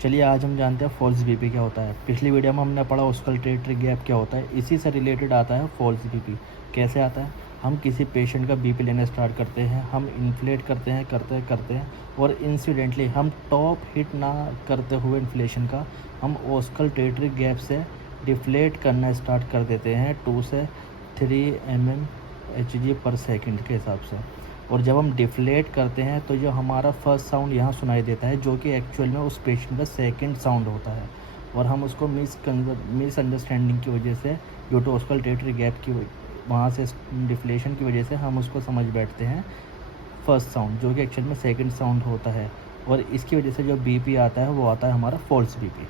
चलिए आज हम जानते हैं फॉल्स बीपी क्या होता है। पिछली वीडियो में हमने पढ़ा ऑस्कल्टेटरी गैप क्या होता है। इसी से रिलेटेड आता है फॉल्स बीपी। कैसे आता है? हम किसी पेशेंट का बीपी लेना स्टार्ट करते हैं, हम इन्फ्लेट करते हैं और इंसिडेंटली हम टॉप हिट ना करते हुए इन्फ्लेशन का हम ऑस्कल्टेटरी गैप से डिफ्लेट करना स्टार्ट कर देते हैं 2 से 3 mmHg पर सेकंड के हिसाब से। और जब हम डिफ्लेट करते हैं तो जो हमारा फर्स्ट साउंड यहाँ सुनाई देता है, जो कि एक्चुअल में उस पेशेंट का सेकंड साउंड होता है। और हम उसको मिसअंडरस्टैंडिंग की वजह से, ड्यू टू ऑस्कल्टेटरी गैप की वहाँ से डिफ्लेशन की वजह से हम उसको समझ बैठते हैं फर्स्ट साउंड, जो कि एक्चुअल में सेकंड साउंड होता है। और इसकी वजह से जो बीपी आता है वो आता है हमारा फॉल्स बीपी।